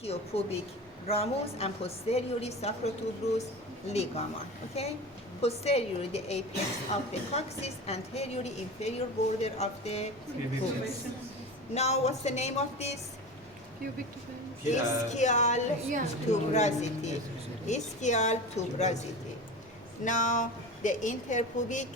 Pubic ramus and posteriorly sacrotuberous ligament. Okay, posteriorly the apex of the coccyx, anteriorly inferior border of the pubis. Now, what's the name of this? Pubic device. Ischial Yeah. tuberosity. Ischial tuberosity. Now, the interpubic,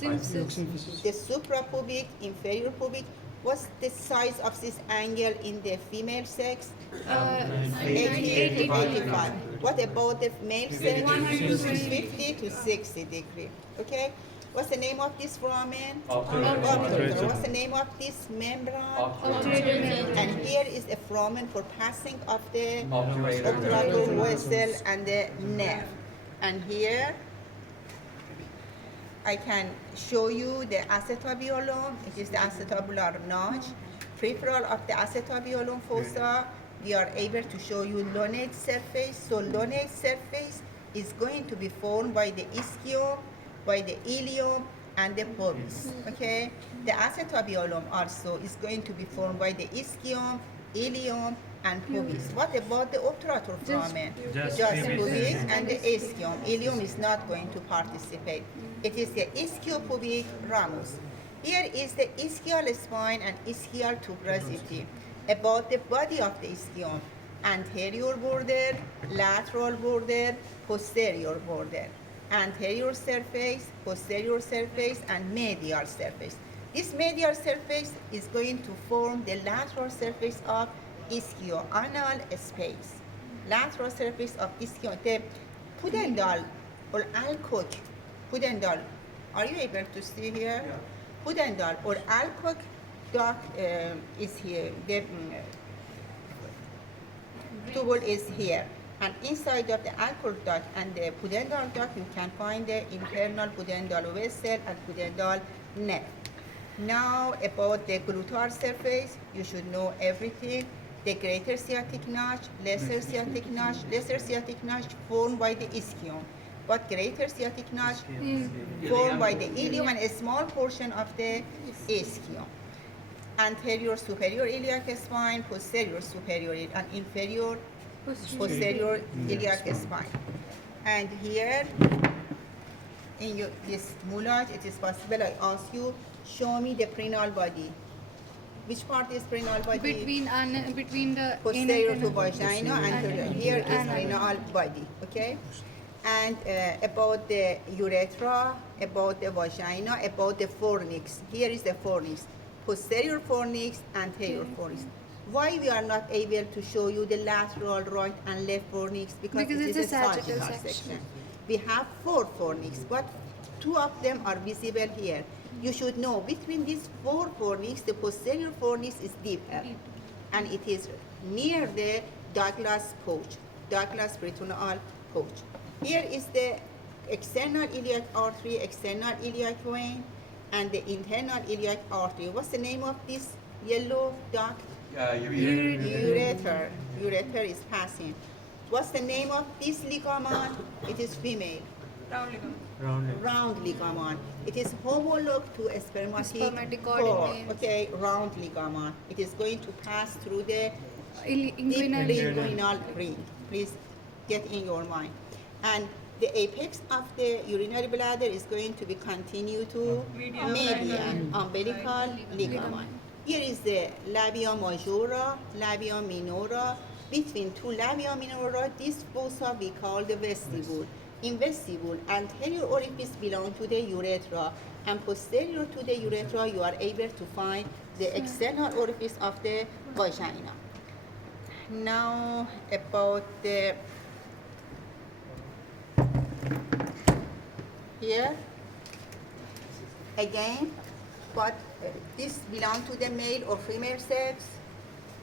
Symphysis. the suprapubic, inferior pubic. What's the size of this angle in the female sex? 80, 85. What about the male sex? 50 to 60 degree. Okay. What's the name of this foramen? Obturator. What's the name of this membrane? Obturator. And here is a foramen for passing of the obturator vessel and the nerve. And here I can show you the acetabular. It is the acetabular notch. Peripheral of the acetabular fossa, we are able to show you lunate surface. So lunate surface is going to be formed by the ischium, by the ilium, and the pubis. Okay? The acetabulum also is going to be formed by the ischium, ilium, and pubis. What about the obturator foramen? Just pubis and the ischium. Ilium is not going to participate. It is the ischiopubic ramus. Here is the ischial spine and ischial tuberosity. About the body of the ischium: anterior border, lateral border, posterior border, anterior surface, posterior surface, and medial surface. This medial surface is going to form the lateral surface of ischioanal space. Lateral surface of ischio, the pudendal or alcock, pudendal. Are you able to see here? Yeah. Pudendal or alcock duct is here. The tubule is here. And inside of the alcock duct and the pudendal duct, you can find the internal pudendal vessel and pudendal nerve. Now, about the gluteal surface, you should know everything. The greater sciatic notch, lesser sciatic notch formed by the ischium, but greater sciatic notch formed by the ilium and a small portion of the ischium. Anterior superior iliac spine, posterior superior and inferior posterior iliac spine. And here in this moulage, it is possible I ask you, show me the preanal body. Which part is preanal body? Between the posterior anal to vagina and here is preanal body. Okay. And about the urethra, about the vagina, about the fornix. Here is the fornix. Posterior fornix, anterior fornix. Why we are not able to show you the lateral right and left fornix? Because it is a sagittal section. We have 4 fornix, but 2 of them are visible here. You should know between these 4 fornix, the posterior fornix is deeper, and it is near the Douglas pouch, Douglas peritoneal pouch. Here is the external iliac artery, external iliac vein, and the internal iliac artery. What's the name of this yellow duct? Ureter. Ureter is passing. What's the name of this ligament? It is female. Round ligament. It is homolog to a spermatic cord. Okay, round ligament. It is going to pass through the inguinal ring. Please get in your mind. And the apex of the urinary bladder is going to be continued to median umbilical ligament. Here is the labia majora, labia minora. Between 2 labia minora, this fossa we call the vestibule. In vestibule, anterior orifice belong to the urethra, and posterior to the urethra, you are able to find the external orifice of the vagina. Now, about the here again, but this belong to the male or female sex?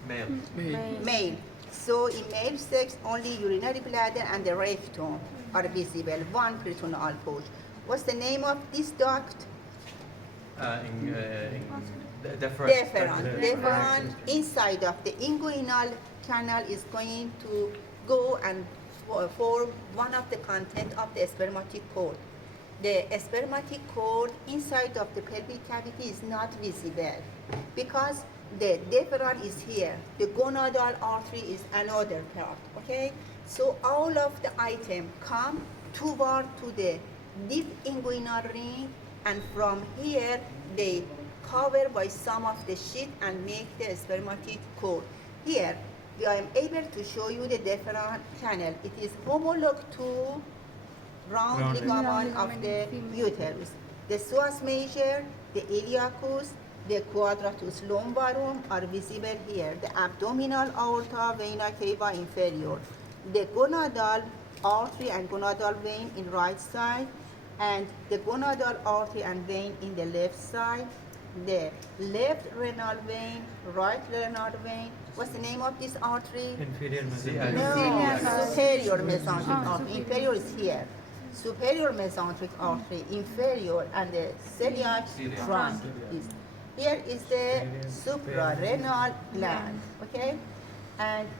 Male. So in male sex, only urinary bladder and the rectum are visible, 1 peritoneal pouch. What's the name of this duct? Deferent. Inside of the inguinal canal is going to go and form one of the content of the spermatic cord. The spermatic cord inside of the pelvic cavity is not visible because The deferens is here. The gonadal artery is another part, okay? So all of the items come toward to the deep inguinal ring, and from here they cover by some of the sheet and make the spermatid core. Here, I am able to show you the deferens channel. It is homolog to round ligament of the uterus. The psoas major, the iliacus, the quadratus lumbarum are visible here. The abdominal aorta, vena cava inferior. The gonadal artery and gonadal vein in right side, and the gonadal artery and vein in the left side. The left renal vein, right renal vein. What's the name of this artery? Inferior mesenteric. No, superior mesenteric artery. Inferior is here. Superior mesenteric artery, inferior, and the celiac trunk is. Here is the suprarenal gland, okay? And